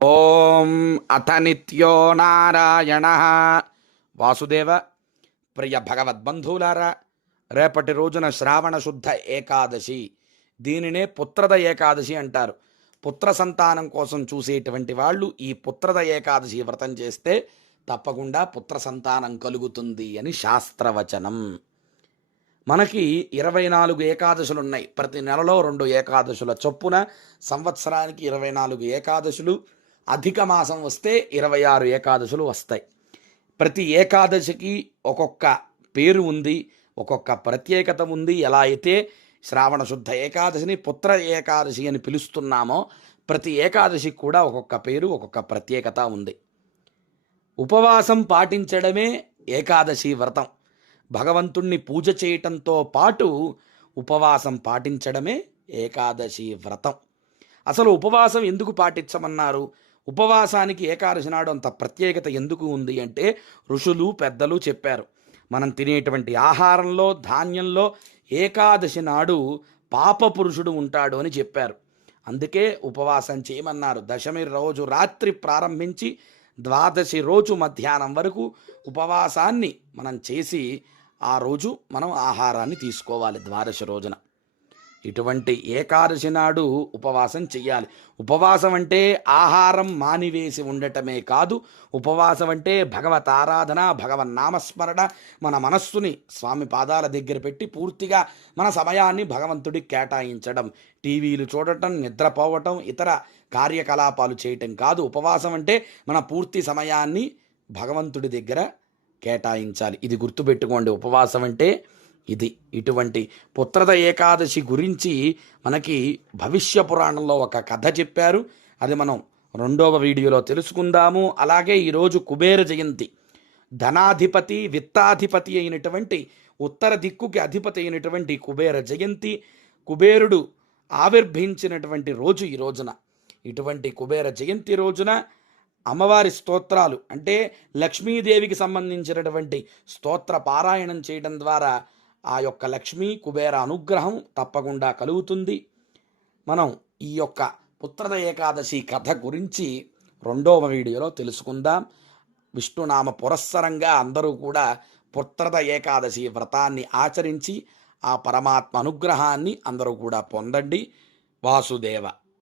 ఓం అథ నిత్యో నారాయణ. వాసుదేవ ప్రియ భగవద్బంధువులారా, రేపటి రోజున శ్రావణ శుద్ధ ఏకాదశి. దీనినే పుత్రద ఏకాదశి అంటారు. పుత్ర సంతానం కోసం చూసేటువంటి వాళ్ళు ఈ పుత్రద ఏకాదశి వ్రతం చేస్తే తప్పకుండా పుత్ర సంతానం కలుగుతుంది అని శాస్త్రవచనం. మనకి 24 ఏకాదశులు ఉన్నాయి. ప్రతి నెలలో 2 ఏకాదశుల చొప్పున సంవత్సరానికి 24 ఏకాదశులు. అధిక మాసం వస్తే 26 ఏకాదశులు వస్తాయి. ప్రతి ఏకాదశికి ఒక్కొక్క పేరు ఉంది, ఒక్కొక్క ప్రత్యేకత ఉంది. ఎలా అయితే శ్రావణ శుద్ధ ఏకాదశిని పుత్ర ఏకాదశి అని పిలుస్తున్నామో, ప్రతి ఏకాదశికి కూడా ఒక్కొక్క పేరు, ఒక్కొక్క ప్రత్యేకత ఉంది. ఉపవాసం పాటించడమే ఏకాదశి వ్రతం. భగవంతుణ్ణి పూజ చేయటంతో పాటు ఉపవాసం పాటించడమే ఏకాదశి వ్రతం. అసలు ఉపవాసం ఎందుకు పాటించమన్నారు? ఉపవాసానికి ఏకాదశి నాడు అంత ప్రత్యేకత ఎందుకు ఉంది అంటే, ఋషులు పెద్దలు చెప్పారు. మనం తినేటువంటి ఆహారంలో, ధాన్యంలో ఏకాదశి నాడు పాపపురుషుడు ఉంటాడు అని చెప్పారు. అందుకే ఉపవాసం చేయమన్నారు. దశమి రోజు రాత్రి ప్రారంభించి ద్వాదశి రోజు మధ్యాహ్నం వరకు ఉపవాసాన్ని మనం చేసి ఆ రోజు మనం ఆహారాన్ని తీసుకోవాలి. ద్వాదశి రోజున ఇటువంటి ఏకాదశి నాడు ఉపవాసం చెయ్యాలి. ఉపవాసం అంటే ఆహారం మానివేసి ఉండటమే కాదు. ఉపవాసం అంటే భగవత్ ఆరాధన, భగవన్నామస్మరణ, మన మనస్సుని స్వామి పాదాల దగ్గర పెట్టి పూర్తిగా మన సమయాన్ని భగవంతుడికి కేటాయించడం. టీవీలు చూడటం, నిద్రపోవటం, ఇతర కార్యకలాపాలు చేయటం కాదు. ఉపవాసం అంటే మన పూర్తి సమయాన్ని భగవంతుడి దగ్గర కేటాయించాలి. ఇది గుర్తుపెట్టుకోండి. ఉపవాసం అంటే ఇది. ఇటువంటి పుత్రద ఏకాదశి గురించి మనకి భవిష్య పురాణంలో ఒక కథ చెప్పారు. అది మనం 2వ వీడియోలో తెలుసుకుందాము. అలాగే ఈరోజు కుబేర జయంతి. ధనాధిపతి, విత్తాధిపతి అయినటువంటి, ఉత్తర దిక్కుకి అధిపతి అయినటువంటి కుబేర జయంతి. కుబేరుడు ఆవిర్భవించినటువంటి రోజు ఈ రోజున. ఇటువంటి కుబేర జయంతి రోజున అమ్మవారి స్తోత్రాలు అంటే లక్ష్మీదేవికి సంబంధించినటువంటి స్తోత్ర పారాయణం చేయడం ద్వారా ఆ యొక్క లక్ష్మీ కుబేర అనుగ్రహం తప్పకుండా కలుగుతుంది. మనం ఈ యొక్క పుత్రద ఏకాదశి కథ గురించి 2వ వీడియోలో తెలుసుకుందాం. విష్ణునామ పురస్సరంగా అందరూ కూడా పుత్రద ఏకాదశి వ్రతాన్ని ఆచరించి ఆ పరమాత్మ అనుగ్రహాన్ని అందరూ కూడా పొందండి. వాసుదేవ.